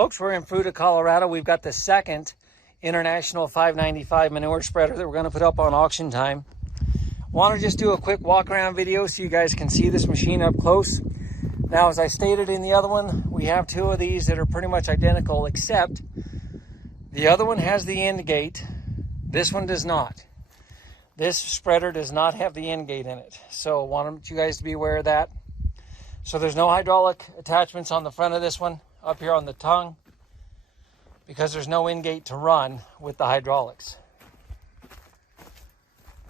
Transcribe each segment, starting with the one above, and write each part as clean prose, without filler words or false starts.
Folks, we're in Fruita, Colorado. We've got the second International 595 manure spreader that we're going to put up on auction time. Want to just do a quick walk around video so you guys can see this machine up close. Now, as I stated in the other one, we have two of these that are pretty much identical, except the other one has the end gate. This one does not. This spreader does not have the end gate in it. So I want you guys to be aware of that. So there's no hydraulic attachments on the front of this one, up here on the tongue, because there's no end gate to run with the hydraulics.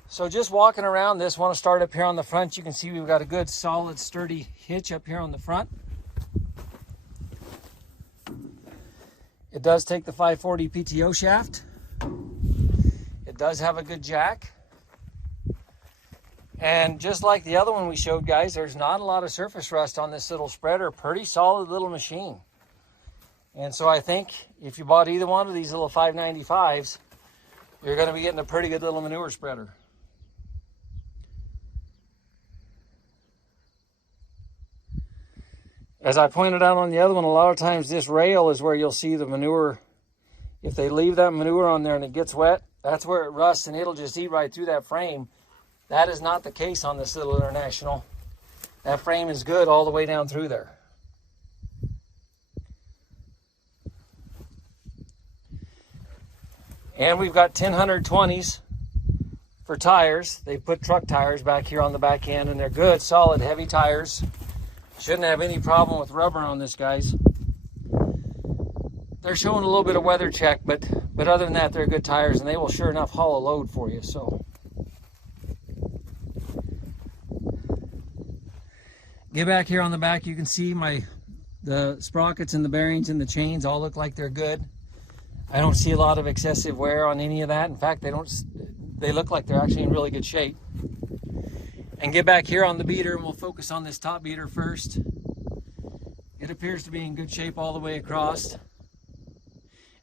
So just walking around this, want to start up here on the front. You can see we've got a good solid sturdy hitch up here on the front. It does take the 540 PTO shaft. It does have a good jack. And just like the other one we showed, guys, there's not a lot of surface rust on this little spreader. Pretty solid little machine. And so I think if you bought either one of these little 595s, you're going to be getting a pretty good little manure spreader. As I pointed out on the other one, a lot of times this rail is where you'll see the manure. If they leave that manure on there and it gets wet, that's where it rusts and it'll just eat right through that frame. That is not the case on this little International. That frame is good all the way down through there. And we've got 10/120s for tires. They put truck tires back here on the back end, and they're good, solid, heavy tires. Shouldn't have any problem with rubber on this, guys. They're showing a little bit of weather check, but other than that, they're good tires, and they will sure enough haul a load for you. So get back here on the back. You can see the sprockets and the bearings and the chains all look like they're good. I don't see a lot of excessive wear on any of that. In fact, they look like they're actually in really good shape. And get back here on the beater, and we'll focus on this top beater first. It appears to be in good shape all the way across.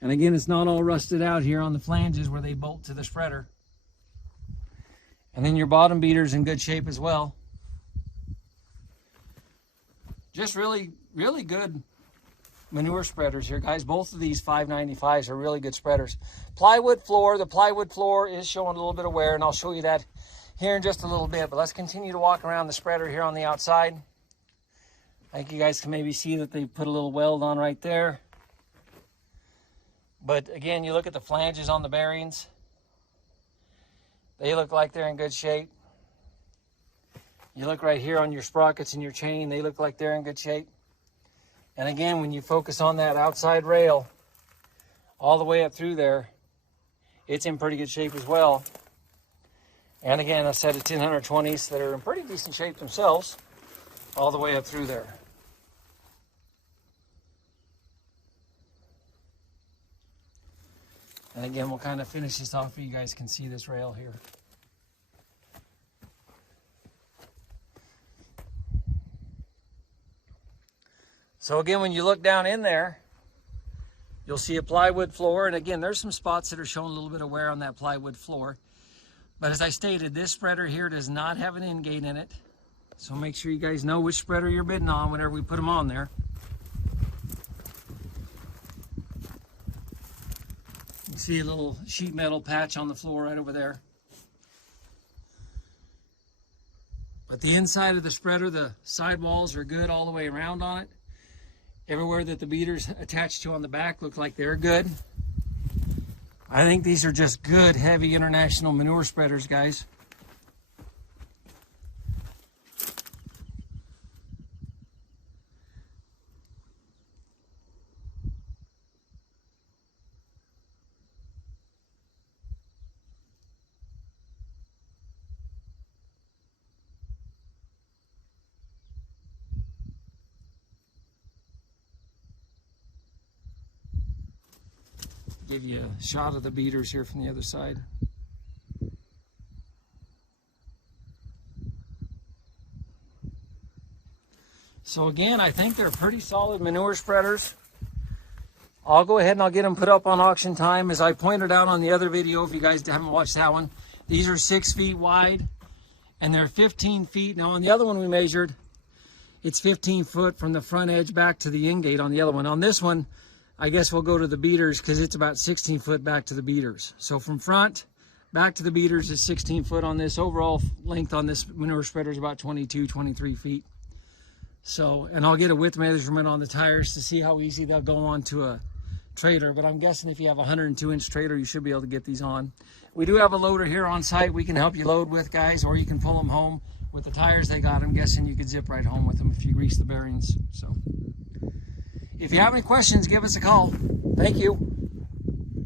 And again, it's not all rusted out here on the flanges where they bolt to the spreader. And then your bottom beater's in good shape as well. Just really, really good manure spreaders here, guys. Both of these 595s are really good spreaders. Plywood floor. The plywood floor is showing a little bit of wear, and I'll show you that here in just a little bit. But let's continue to walk around the spreader here on the outside. I think you guys can maybe see that they put a little weld on right there. But again, you look at the flanges on the bearings. They look like they're in good shape. You look right here on your sprockets and your chain. They look like they're in good shape. And again, when you focus on that outside rail, all the way up through there, it's in pretty good shape as well. And again, a set of 10/120s that are in pretty decent shape themselves, all the way up through there. And again, we'll kind of finish this off so you guys can see this rail here. So again, when you look down in there, you'll see a plywood floor. And again, there's some spots that are showing a little bit of wear on that plywood floor. But as I stated, this spreader here does not have an end gate in it. So make sure you guys know which spreader you're bidding on whenever we put them on there. You see a little sheet metal patch on the floor right over there. But the inside of the spreader, the sidewalls are good all the way around on it. Everywhere that the beater's attached to on the back look like they're good. I think these are just good, heavy International manure spreaders, guys. Give you a shot of the beaters here from the other side. So again, I think they're pretty solid manure spreaders. I'll go ahead and I'll get them put up on auction time. As I pointed out on the other video, if you guys haven't watched that one, these are 6 feet wide and they're 15 feet. Now on the other one we measured, it's 15 foot from the front edge back to the end gate on the other one. On this one, I guess we'll go to the beaters because it's about 16 foot back to the beaters. So from front back to the beaters is 16 foot on this. Overall length on this manure spreader is about 22, 23 feet. So, and I'll get a width measurement on the tires to see how easy they'll go onto a trailer. But I'm guessing if you have a 102-inch trailer, you should be able to get these on. We do have a loader here on site we can help you load with, guys, or you can pull them home with the tires they got. I'm guessing you could zip right home with them if you grease the bearings. So if you have any questions, give us a call. Thank you.